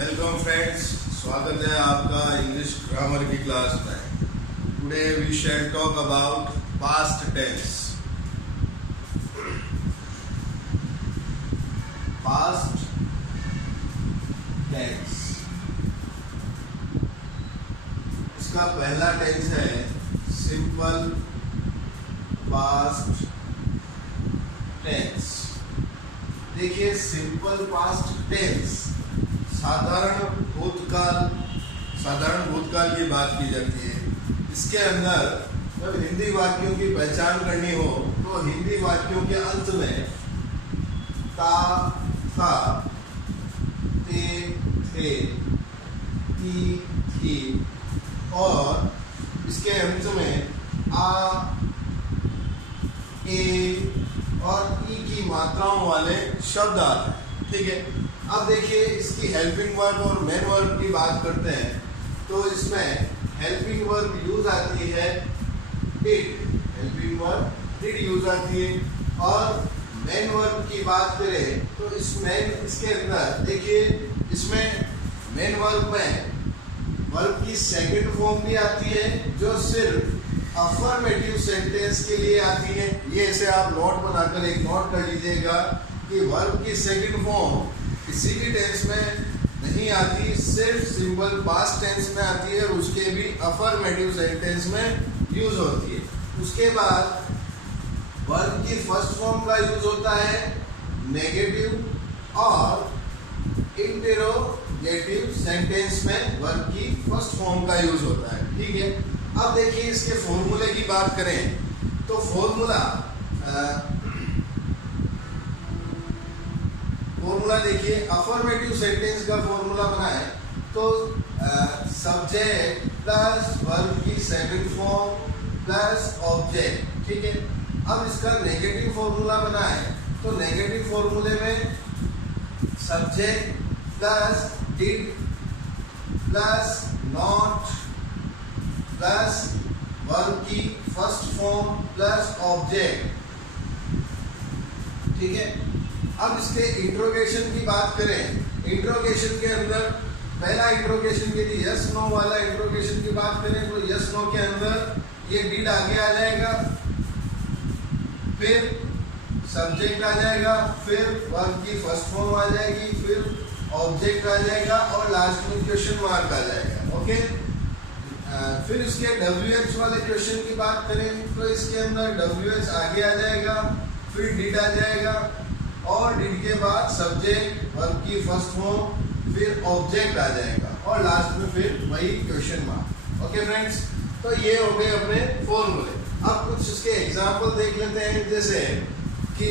Welcome friends, स्वागत है आपका इंग्लिश ग्रामर की क्लास में। Today we shall talk about past tense. Past tense, इसका पहला टेंस है सिंपल पास्ट टेंस। देखिए, सिंपल पास्ट टेंस साधारण भूतकाल की बात की जाती है। इसके अंदर जब हिंदी वाक्यों की पहचान करनी हो तो हिंदी वाक्यों के अंत में ता, था, ते, थे, ती, थी और इसके अंत में आ, ए और ई की मात्राओं वाले शब्द आते हैं। ठीक है, अब देखिए इसकी हेल्पिंग वर्ब और मेन वर्ब की बात करते हैं तो इसमें हेल्पिंग वर्ब यूज आती है did. Helping verb did use आती है और मेन वर्ब की बात करें तो इसके अंदर देखिए, इसमें मेन वर्ब में वर्ब की सेकंड फॉर्म भी आती है जो सिर्फ अफर्मेटिव सेंटेंस के लिए आती है। ये ऐसे आप नोट बनाकर एक नोट कर लीजिएगा कि वर्ब की सेकंड फॉर्म किसी भी टेंस में नहीं आती, सिर्फ सिंपल पास्ट टेंस में आती है और उसके भी अफर्मेटिव सेंटेंस में यूज होती है। उसके बाद वर्ब की फर्स्ट फॉर्म का यूज होता है नेगेटिव और इंटेरोगेटिव सेंटेंस में वर्ब की फर्स्ट फॉर्म का यूज होता है। ठीक है, अब देखिए इसके फॉर्मूले की बात करें तो फॉर्मूला देखिए, अफर्मेटिव सेंटेंस का फॉर्मूला बनाए तो सब्जेक्ट प्लस वर्ब की सेकंड फॉर्म प्लस ऑब्जेक्ट। ठीक है, अब इसका नेगेटिव फॉर्मूला बनाए तो नेगेटिव फॉर्मूले में subject plus did plus not plus verb की फर्स्ट फॉर्म प्लस ऑब्जेक्ट। ठीक है, अब इसके इंट्रोगेशन की बात करें। इंट्रोगेशन के अंदर पहला इंट्रोगेशन के लिए यस नो वाला इंट्रोगेशन की बात करें तो यस नो के अंदर ये डिड आगे आ जाएगा, फिर सब्जेक्ट आ जाएगा, फिर वर्ब की फर्स्ट फॉर्म आ जाएगी, फिर ऑब्जेक्ट आ जाएगा और लास्ट में क्वेश्चन मार्क आ जाएगा। ओके, फिर इसके WH वाले क्वेश्चन की बात करें तो इसके अंदर WH आगे आ जाएगा, फिर डिड आ जाएगा और डिड के बाद सब्जेक्ट वर्ब की फर्स्ट फॉर्म फिर ऑब्जेक्ट आ जाएगा और लास्ट में फिर वही क्वेश्चन मार्क। ओके फ्रेंड्स, तो ये हो गए अपने फॉर्मूले। अब कुछ इसके एग्जांपल देख लेते हैं, जैसे कि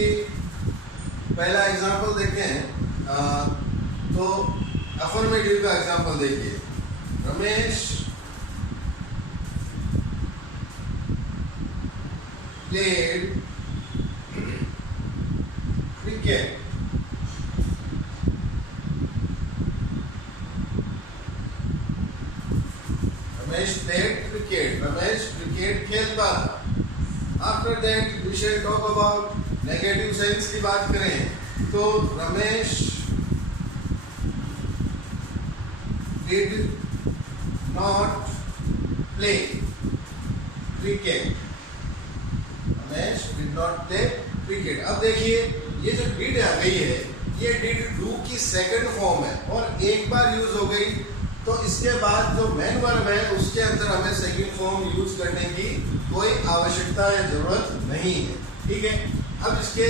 पहला एग्जांपल देखते हैं तो अफर्मेटिव का एग्जांपल देखिए। Ramesh played cricket. Ramesh played cricket, Ramesh cricket खेलता था। After that we shall talk about negative sense की बात करें तो Ramesh did not play cricket. Ramesh did not play cricket. अब देखिए, ये जो डिड आ गई है ये डिड डू की सेकंड फॉर्म है और एक बार यूज हो गई तो इसके बाद जो मेन वर्ब है उसके अंदर हमें सेकंड फॉर्म यूज करने की कोई आवश्यकता या जरूरत नहीं है। ठीक है, अब इसके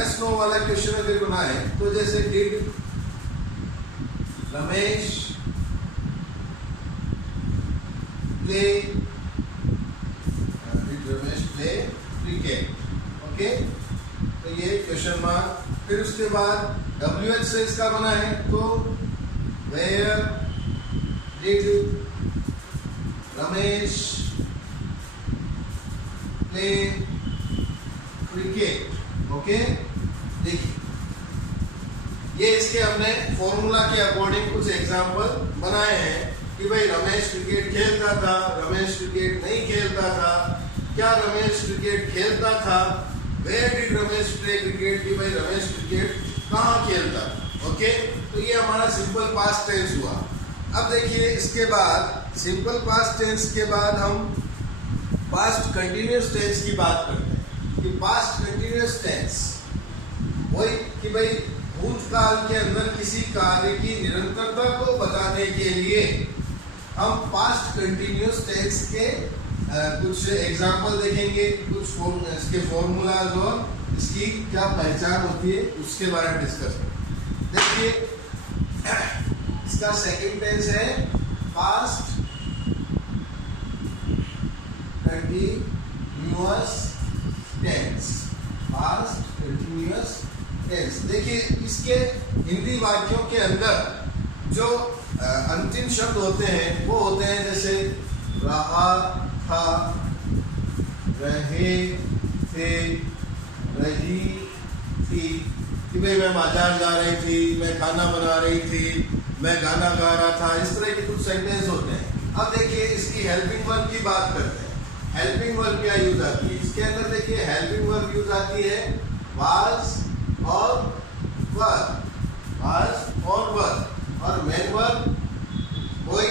यस नो वाला क्वेश्चन अगर बनाए तो जैसे did Ramesh play cricket. Okay, तो ये क्वेश्चन मार्क। फिर उसके बाद WH से इसका बना है तो where did Ramesh play cricket. Okay, देखिए ये इसके हमने फॉर्मूला के अकॉर्डिंग कुछ एग्जांपल बनाए हैं कि भाई रमेश क्रिकेट खेलता था, रमेश क्रिकेट नहीं खेलता था, क्या रमेश क्रिकेट खेलता था, where did Ramesh play cricket, कि भाई रमेश क्रिकेट कहाँ खेलता था। ओके, तो ये हमारा सिंपल पास्ट टेंस हुआ। अब देखिए इसके बाद सिंपल पास्ट टेंस के बाद हम पास्ट कंटिन्यूअस टेंस की बात करते हैं कि पास्ट कंटिन्यूअस टेंस वही कि भाई भूतकाल के अंदर किसी कार्य की निरंतरता को बताने के लिए हम पास्ट कंटिन्यूअस टेंस के कुछ एग्जाम्पल देखेंगे, कुछ इसके फॉर्मूलाज और इसकी क्या पहचान होती है उसके बारे में डिस्कस करेंगे। देखिए इसका सेकंड टेंस है past continuous tense. Past continuous tense देखिए इसके हिंदी वाक्यों के अंदर जो अंतिम शब्द होते हैं वो होते हैं जैसे रहा था, रहे थे, रही थी, कि भाई मैं बाजार जा रही थी, मैं खाना बना रही थी, मैं गाना गा रहा था, इस तरह के कुछ सेंटेंस होते हैं। अब देखिए इसकी हेल्पिंग वर्ब की बात करते हैं। हेल्पिंग वर्ब क्या यूज आती है इसके अंदर? देखिए हेल्पिंग वर्ब यूज आती है वाज और वर, वाज और वर, और मेन वर्ब वही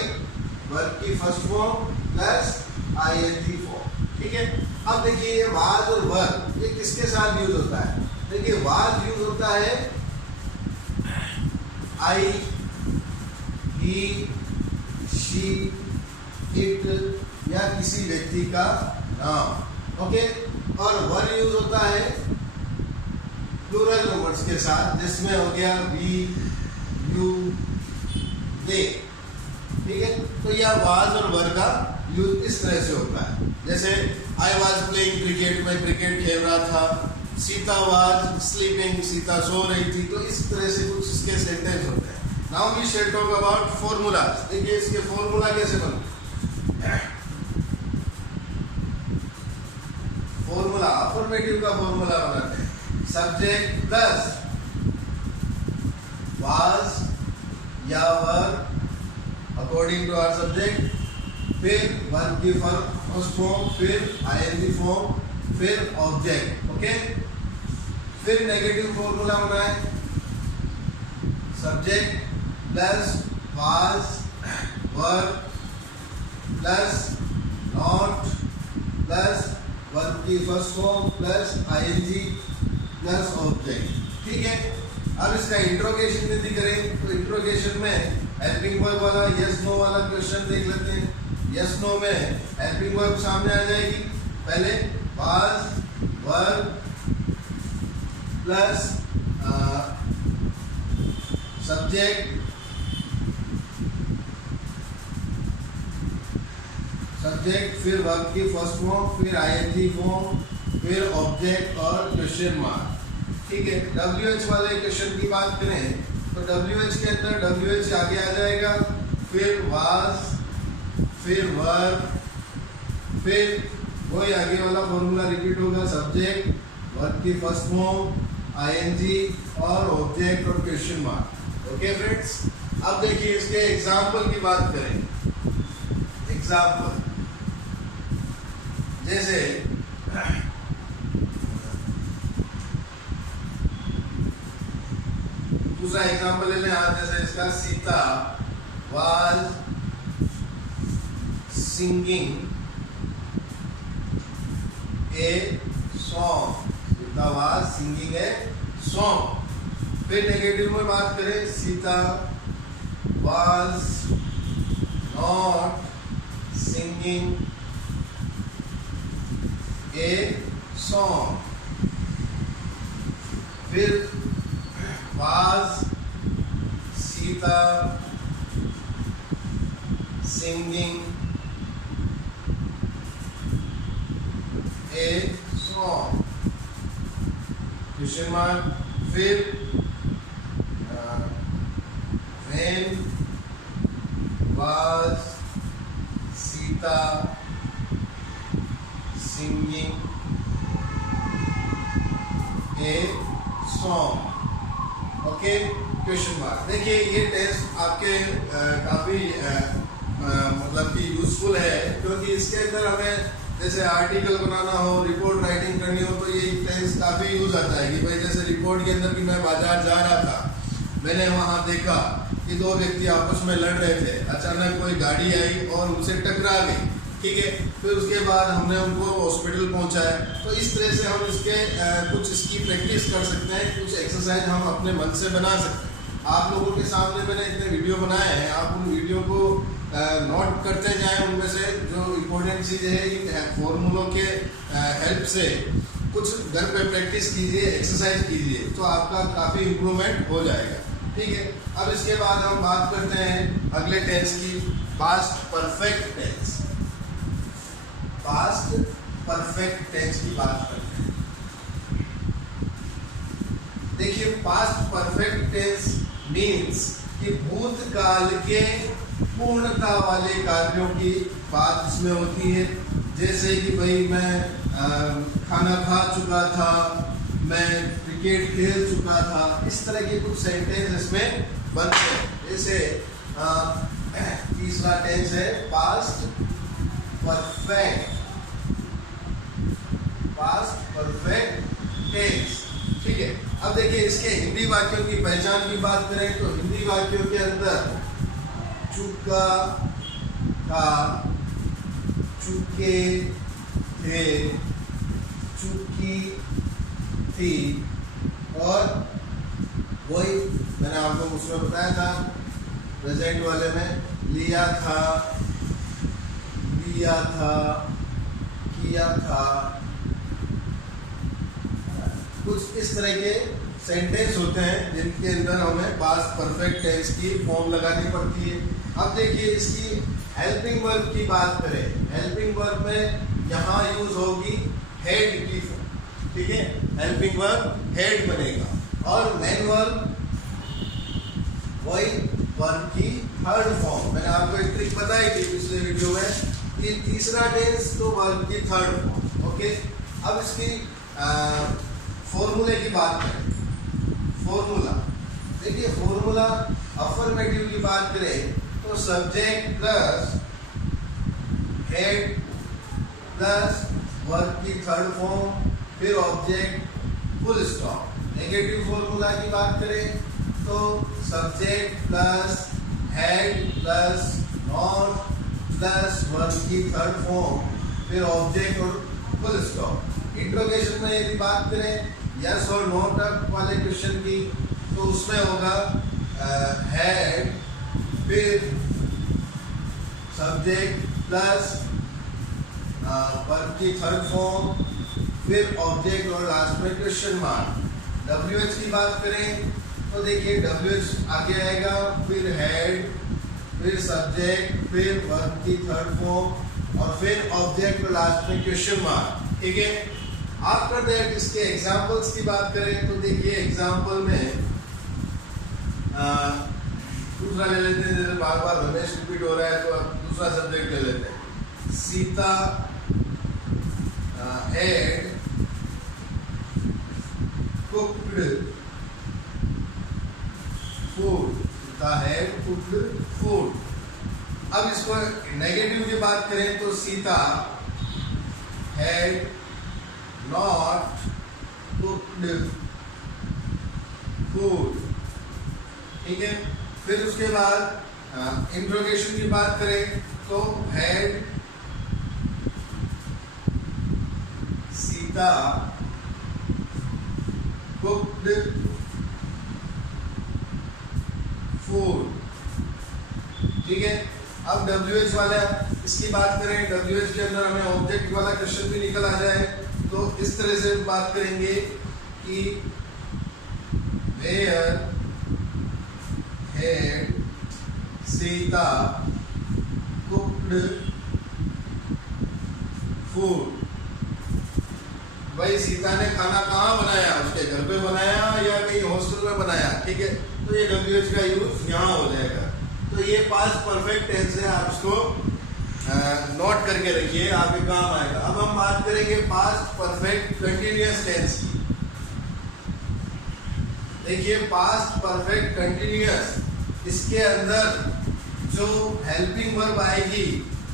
वर्ब की first form plus ING form. ठीक है, अब देखिए ये वाज और वर ये किसके साथ यूज होता है? देखिए वाज यूज होता है आई, ही, शी, इट या किसी व्यक्ति का नाम। ओके, और वर यूज होता है प्लूरल नंबर्स के साथ, जिसमें हो गया वी, यू, दे। ठीक है, तो यह वाज और वर का यूज इस तरह से होता है। जैसे आई वाज प्लेइंग क्रिकेट, मैं क्रिकेट खेल रहा था। सीता वाज स्लीपिंग, सीता सो रही थी। तो इस तरह से कुछ इसके सेंटेंस होते हैं। Now we shall talk about formulas. देखिए इसके फॉर्मूला कैसे बनते हैं। फॉर्मूला अफर्मेटिव का फॉर्मूला बनाते हैं। सब्जेक्ट प्लस वाज या were according to our subject, फिर वर्ब की फर्स्ट फॉर्म, फिर आईएनजी फॉर्म, फिर ऑब्जेक्ट। ओके, फिर नेगेटिव फॉर्मूला बनाए। Subject plus was verb plus not plus verb की first form plus ING plus object. ठीक है, अब इसका इंट्रोगेशन यदि करें तो इंट्रोगेशन में हेल्पिंग वर्ब वाला यस नो वाला क्वेश्चन देख लेते हैं। यस नो में हेल्पिंग वर्ब सामने आ जाएगी। पहले was verb plus subject, subject फिर वर्ब की फर्स्ट फॉर्म, फिर आईएनजी फॉर्म, फिर ऑब्जेक्ट और क्वेश्चन मार्क। ठीक है, WH वाले क्वेश्चन की बात करें तो WH के अंदर WH आगे आ जाएगा, फिर वाज, फिर वर्ब, फिर वही आगे वाला फॉर्मूला रिपीट होगा। सब्जेक्ट, वर्ब की फर्स्ट फॉर्म, आईएनजी और ऑब्जेक्ट और क्वेश्चन मार्क। ओके फ्रेंड्स, अब देखिए इसके एग्जाम्पल की बात करें। एग्जाम्पल जैसे दूसरा एग्जाम्पल ले लें आप, जैसे इसका Sita was singing a song. Sita was singing a song. फिर नेगेटिव में बात करें, Sita was not singing a song. फिर was Sita singing a song, question mark. फिर when was Sita singing a song? Okay, question mark. देखिए ये टेस्ट आपके काफ़ी मतलब कि यूजफुल है, क्योंकि इसके अंदर हमें जैसे आर्टिकल बनाना हो, रिपोर्ट राइटिंग करनी हो, तो ये टेंस काफ़ी यूज आता है कि भाई जैसे रिपोर्ट के अंदर कि मैं बाजार जा रहा था, मैंने वहां देखा कि दो व्यक्ति आपस में लड़ रहे थे, अचानक कोई गाड़ी आई और उनसे टकरा गई, ठीक है। फिर उसके बाद हमने उनको हॉस्पिटल पहुंचाया। तो इस तरह से हम इसके कुछ इसकी प्रैक्टिस कर सकते हैं, कुछ एक्सरसाइज हम अपने मन से बना सकते हैं। आप लोगों के सामने मैंने इतने वीडियो बनाए हैं, आप उन वीडियो को नोट करते जाएं, उनमें से जो इम्पोर्टेंट चीज़ें हैं इन फॉर्मूलों के हेल्प से कुछ घर पे प्रैक्टिस कीजिए, एक्सरसाइज कीजिए, तो आपका काफ़ी इम्प्रूवमेंट हो जाएगा, ठीक है। अब इसके बाद हम बात करते हैं अगले टेंस की, past perfect tense. Past perfect tense की बात करते हैं। देखिए, पास्ट परफेक्ट टेंस मीन्स कि भूतकाल के पूर्णता वाले कार्यों की बात इसमें होती है। जैसे कि भाई मैं खाना खा चुका था, मैं क्रिकेट खेल चुका था, इस तरह के कुछ सेंटेंस इसमें बनते हैं। जैसे तीसरा टेंस है past perfect, past perfect tense, ठीक है। अब देखिए, इसके हिंदी वाक्यों की पहचान की बात करें तो हिंदी वाक्यों के अंदर चुका था, चुके थे, चुकी थी, और वही मैंने आपको उसमें बताया था प्रेजेंट वाले में, लिया था, लिया था, किया था, कुछ इस तरह के सेंटेंस होते हैं जिनके अंदर हमें पास्ट परफेक्ट टेंस की फॉर्म लगानी पड़ती है। अब देखिए, इसकी हेल्पिंग वर्ब की बात करें, हेल्पिंग वर्ब में यहाँ यूज होगी हेड की फॉर्म, ठीक है। हेल्पिंग वर्ब हेड बनेगा, और मेन वर्ब वही वर्ब की थर्ड फॉर्म। मैंने आपको एक ट्रिक बताई थी पिछले वीडियो में कि तीसरा टेंस तो वर्ब की थर्ड फॉर्म, ओके। अब इसकी फॉर्मूले की बात करें, फॉर्मूला देखिए, फॉर्मूला अफर्मेटिव की बात करें तो subject plus had plus verb की थर्ड फॉर्म, फिर object, full stop. Negative formula की बात करें तो subject plus had plus not plus verb की थर्ड फॉर्म, फिर ऑब्जेक्ट और फुल स्टॉप। इंट्रोगेशन में यदि बात करें यस और नो तक वाले क्वेश्चन की तो उसमें होगा हेड, फिर सब्जेक्ट प्लस वर्ब की थर्ड फॉर्म, फिर ऑब्जेक्ट और लास्ट में क्वेश्चन मार्क। WH की बात करें तो देखिए, WH आगे आएगा, फिर हेड, फिर सब्जेक्ट, फिर वर्ब की थर्ड फॉर्म, और फिर ऑब्जेक्ट और लास्ट में क्वेश्चन मार्क, ठीक है। आफ्टर दैट इसके एग्जाम्पल्स की बात करें तो देखिए, एग्जाम्पल में दूसरा ले लेते हैं, जैसे बार बार रमेश रिपीट हो रहा है तो अब दूसरा सब्जेक्ट ले लेते हैं। Sita had cooked food, Sita had cooked food। अब इसको नेगेटिव की बात करें तो Sita had not cooked food, ठीक है। फिर उसके बाद इंट्रोगेशन की बात करें तो had सीता cooked food, ठीक है। अब WH वाला इसकी बात करें, WH के अंदर हमें ऑब्जेक्ट वाला क्वेश्चन भी निकल आ जाए तो इस तरह से बात करेंगे कि where had Sita cooked food. भाई सीता ने खाना कहाँ बनाया, उसके घर पे बनाया या कहीं हॉस्टल में बनाया, ठीक है। तो ये WH का यूज यहाँ हो जाएगा। तो ये पास्ट परफेक्ट टेंस है, आप इसको नोट करके रखिए, आपके काम आएगा। अब हम बात करेंगे पास्ट परफेक्ट कंटिन्यूअस टेंस की। देखिए, पास्ट परफेक्ट कंटिन्यूअस, इसके अंदर जो हेल्पिंग वर्ब आएगी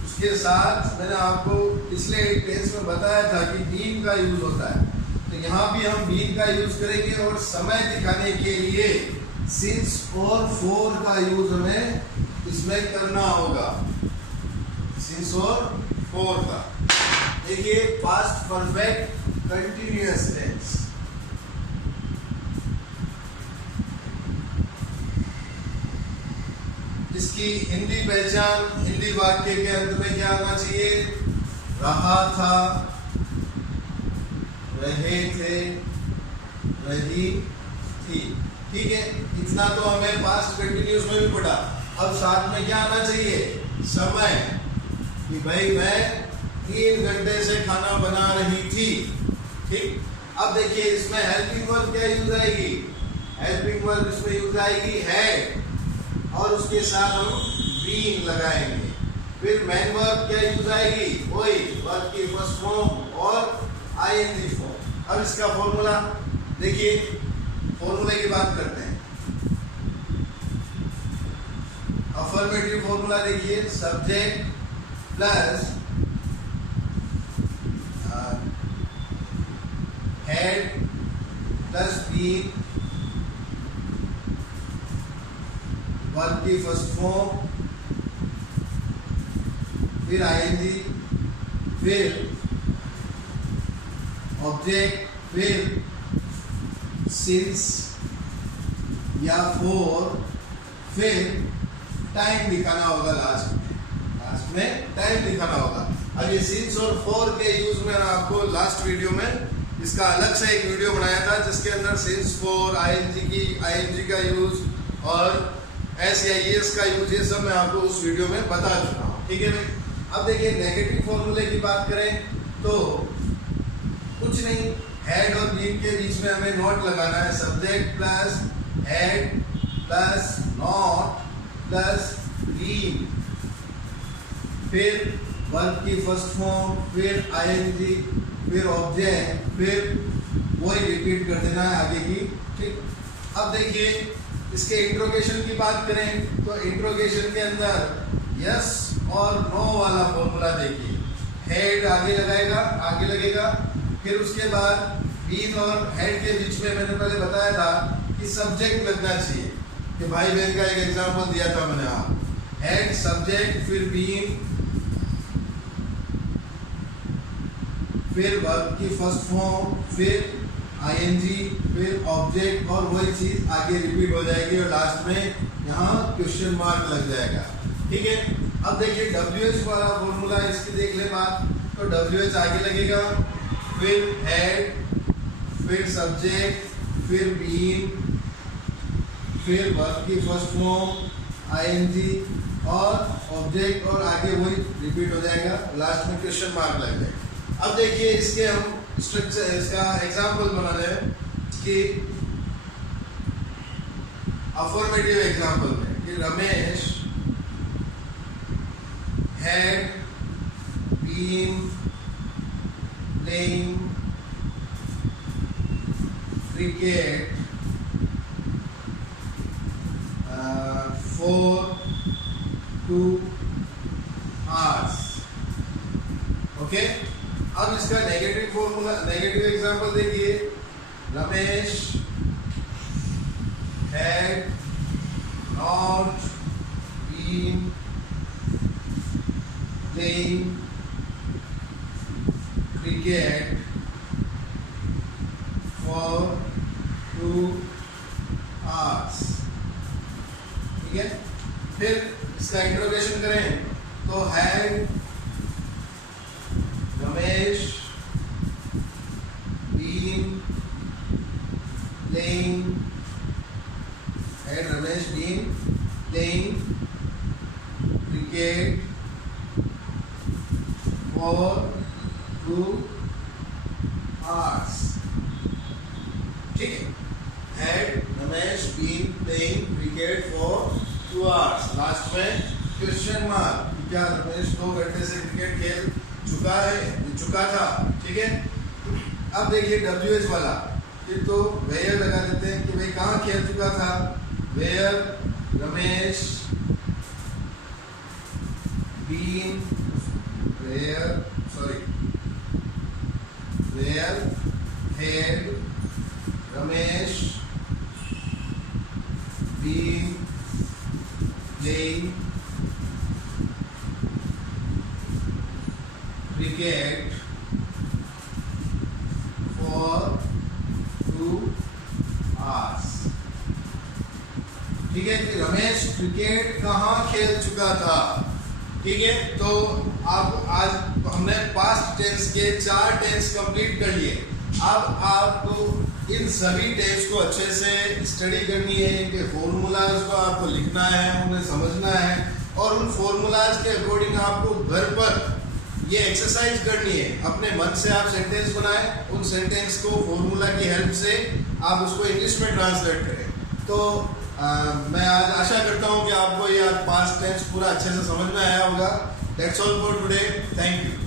उसके साथ मैंने आपको पिछले एक टेंस में बताया था कि बीन का यूज होता है, तो यहाँ भी हम बीन का यूज करेंगे और समय दिखाने के लिए सिंस और फॉर का यूज हमें इसमें करना होगा, सिंस और फॉर का। देखिए पास्ट परफेक्ट कंटिन्यूअस टेंस, इसकी हिंदी पहचान, हिंदी वाक्य के अंत में क्या आना चाहिए? रहा था, रहे थे, रही थी। ठीक है, इतना तो हमें पास्ट कंटिन्यूअस में भी पढ़ा। अब साथ में क्या आना चाहिए? समय, कि भाई मैं 3 घंटे से खाना बना रही थी। ठीक, अब देखिए इसमें हेल्पिंग वर्ब क्या यूज आएगी? हेल्पिंग वर्ब इसमें यूज आएगी है, और उसके साथ हम बीन लगाएंगे। फिर मेन वर्ब क्या यूज आएगी? वही वर्ब की फर्स्ट फॉर्म और आईएनजी फॉर्म। अब इसका फॉर्मूला देखिए, फॉर्मूले की बात करते हैं। अफर्मेटिव फॉर्मूला देखिए, subject plus had plus been, verb की फर्स्ट फॉर्म, फिर आईएनजी, फिर ऑब्जेक्ट, फिर सिंस या फॉर, फिर टाइम दिखाना होगा लास्ट में टाइम दिखाना होगा। अब ये सिंस और फॉर के यूज में आपको लास्ट वीडियो में इसका अलग से एक वीडियो बनाया था, जिसके अंदर सिंस, फॉर, आईएनजी का यूज और एस या एस का यूज, ये सब मैं आपको उस वीडियो में बता चुका हूँ। ठीक है भाई। अब देखिए नेगेटिव फॉर्मूले की बात करें तो कुछ नहीं, हेड और बीन के बीच में हमें नॉट लगाना है। Subject plus had plus not plus been, फिर वर्ब की फर्स्ट फॉर्म, फिर आईएनजी, फिर ऑब्जेक्ट, फिर वही रिपीट कर देना है आगे की। ठीक, अब देखिए इसके इंट्रोगेशन की बात करें तो इंट्रोगेशन के अंदर यस और नो वाला फॉर्मूला देखिए। हेड आगे लगेगा, फिर उसके बाद बीन और हेड के बीच में मैंने पहले बताया था कि सब्जेक्ट लगना चाहिए, कि भाई बहन का एक एग्जांपल दिया था मैंने। आप हेड, सब्जेक्ट, फिर बीन, फिर वर्ब की फर्स्ट फॉर्म, फिर आईएनजी, फिर ऑब्जेक्ट, और वही चीज आगे रिपीट हो जाएगी और लास्ट में यहाँ क्वेश्चन मार्क लग जाएगा। ठीक है, अब देखिए WH वाला फॉर्मूला इसकी देख ले बात, तो WH आगे लगेगा, फिर हेड, फिर सब्जेक्ट, फिर बीन, फिर वर्ब की फर्स्ट फॉर्म, आईएनजी और ऑब्जेक्ट, और आगे वही रिपीट हो जाएगा, लास्ट में क्वेश्चन मार्क लग जाएगा। अब देखिए इसके हम स्ट्रक्चर, इसका एग्जाम्पल बना रहे हैं कि अफर्मेटिव एग्जाम्पल में कि Ramesh had been playing cricket for 2 hours. Okay, अब इसका नेगेटिव फॉर्मूला, नेगेटिव एग्जांपल देखिए। Ramesh had not been playing cricket for 2 hours. ठीक है, फिर इसका इंट्रोगेशन करें तो had Ramesh been playing, had Ramesh been playing cricket for 2 hours. ठीक है, had Ramesh been playing cricket for 2 hours. Last में क्वेश्चन मार्क, क्या रमेश 2 घंटे से क्रिकेट खेल चुका था। ठीक है, अब देखिए WH वाला, ये तो वेयर लगा देते हैं कि भाई कहाँ खेल चुका था। Where Ramesh been, where had Ramesh been playing cricket for 2 hours। ठीक है कि रमेश क्रिकेट कहाँ खेल चुका था। ठीक है, तो आप आज हमने पास्ट टेंस के 4 टेंस कंप्लीट कर लिए। अब आपको इन सभी टेंस को अच्छे से स्टडी करनी है, इनके फॉर्मूलाज को आपको लिखना है, उन्हें समझना है और उन फॉर्मूलाज के अकॉर्डिंग आपको घर पर ये एक्सरसाइज करनी है। अपने मन से आप सेंटेंस बनाएं, उन सेंटेंस को फॉर्मूला की हेल्प से आप उसको इंग्लिश में ट्रांसलेट करें। तो मैं आज आशा करता हूँ कि आपको ये पास्ट टेंस पूरा अच्छे से समझ में आया होगा। That's all for today, thank you.